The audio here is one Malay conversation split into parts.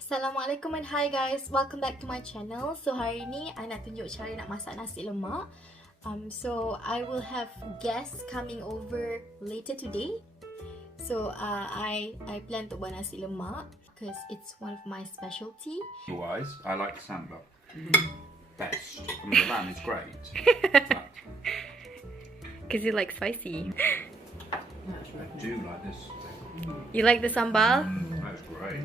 Assalamualaikum and hi guys, welcome back to my channel. So hari ni I nak tunjuk cara nak masak nasi lemak. So I will have guests coming over later today. So I plan to buat nasi lemak because it's one of my specialty. Otherwise, I like Sedap best. I mean, the lamb is great. Because you like spicy. I do like this. You like the sambal? That's great.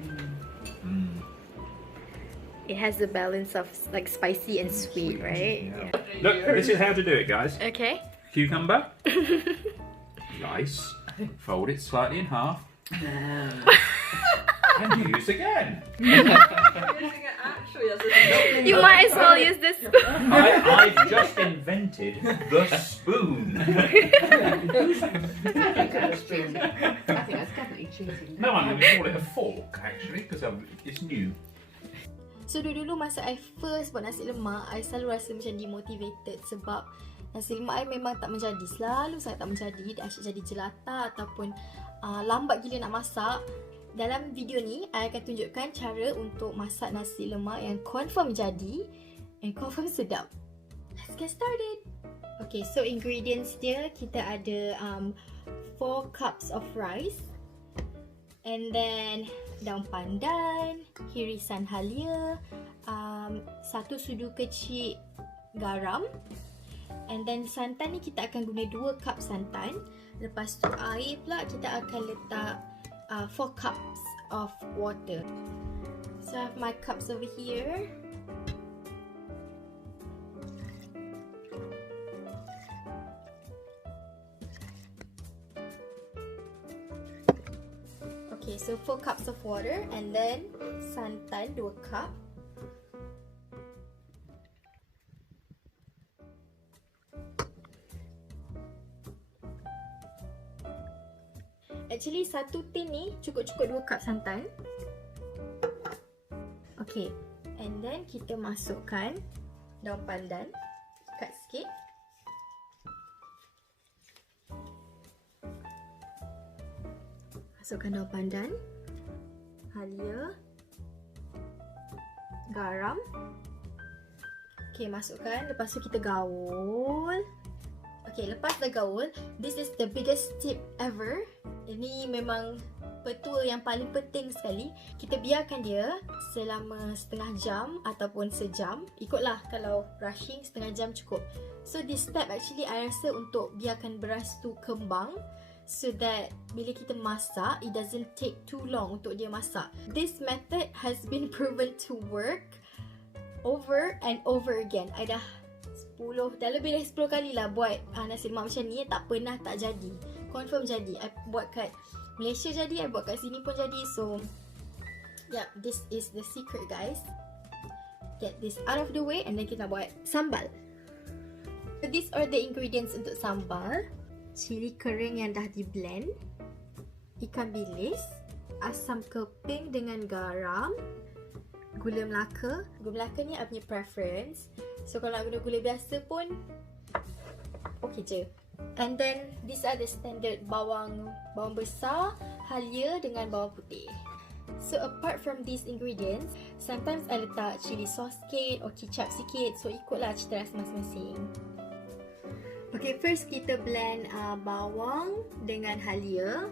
It has the balance of like spicy and sweet, right? Yeah. Look, this is how to do it, guys. Okay. Cucumber. Slice. Fold it slightly in half. And use again. You might as well use this spoon. I've just invented the spoon. I think that's definitely cheating. No, I'm going to call it a fork, actually, because it's new. So dulu masa I first buat nasi lemak, I selalu rasa macam demotivated sebab nasi lemak I memang tak menjadi. Selalu saya tak menjadi, dia asyik jadi jelata ataupun lambat gila nak masak. Dalam video ni, I akan tunjukkan cara untuk masak nasi lemak yang confirm jadi and confirm sedap. Let's get started. Okay, so ingredients dia, kita ada 4 cups of rice. And then daun pandan, hirisan halia, 1 sudu kecil garam. And then santan ni kita akan guna 2 cup santan. Lepas tu air pula kita akan letak 4 cups of water. So I have my cups over here. Okay, so 4 cups of water and then santan 2 cup. Actually, 1 tin ni cukup-cukup 2 cup santan. Okay, and then kita masukkan daun pandan. Cut sikit. Masukkan daun pandan, halia, garam. Okay, masukkan. Lepas tu kita gaul. Okay, lepas dah gaul, this is the biggest tip ever. Ini memang petua yang paling penting sekali. Kita biarkan dia selama setengah jam ataupun sejam. Ikutlah, kalau rushing setengah jam cukup. So this step actually I rasa untuk biarkan beras tu kembang, so that bila kita masak, it doesn't take too long untuk dia masak. This method has been proven to work over and over again. I dah lebih dari 10 kali lah buat nasi lemak macam ni, tak pernah tak jadi. Confirm jadi. I buat kat Malaysia jadi, I buat kat sini pun jadi. So yeah, this is the secret, guys. Get this out of the way and then kita buat sambal. So these are the ingredients untuk sambal. Cili kering yang dah di blend, ikan bilis, asam keping dengan garam, gula melaka. Gula melaka ni I punya preference. So kalau nak guna gula biasa pun okay je. And then these are the standard bawang besar, halia dengan bawang putih. So apart from these ingredients, sometimes I letak chili sauce sikit or kicap sikit. So ikutlah cita rasa masing-masing. Okay, first kita blend bawang dengan halia.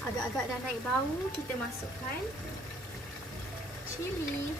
Agak-agak dah naik bau, kita masukkan cili.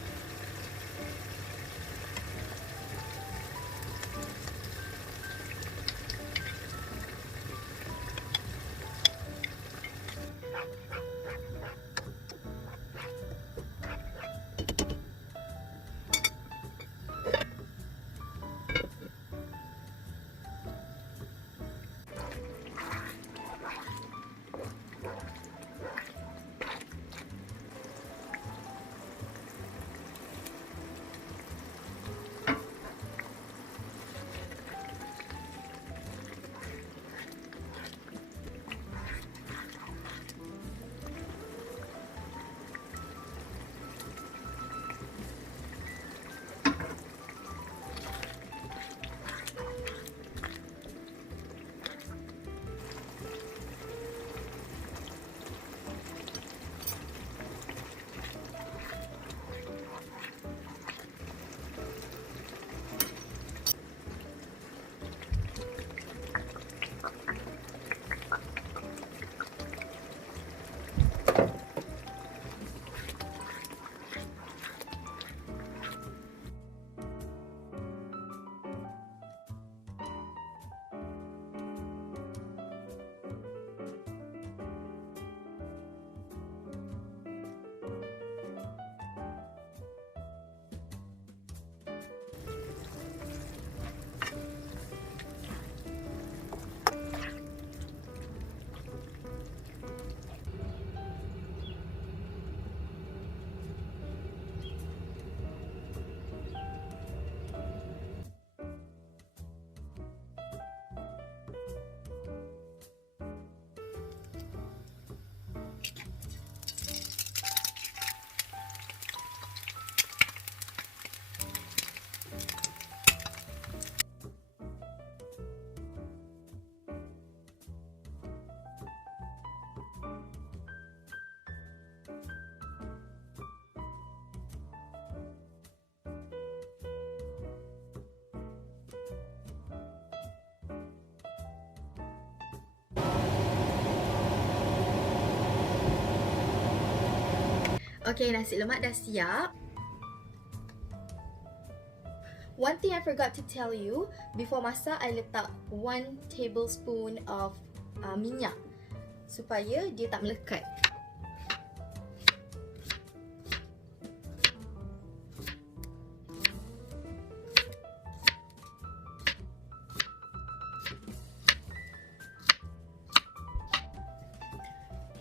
Okay, nasi lemak dah siap. One thing I forgot to tell you, before masak, I letak 1 tablespoon of minyak supaya dia tak melekat.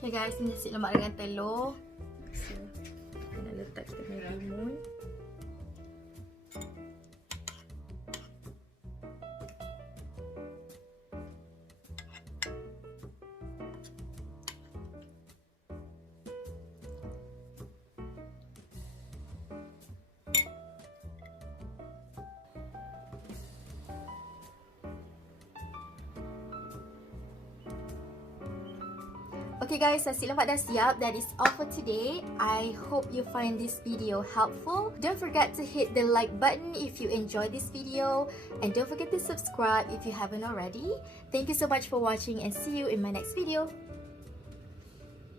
Okay guys, ni nasi lemak dengan telur. So, kena letak kita punya timun. Okay guys, nasi lemak dah siap. That is all for today. I hope you find this video helpful. Don't forget to hit the like button if you enjoyed this video. And don't forget to subscribe if you haven't already. Thank you so much for watching and see you in my next video.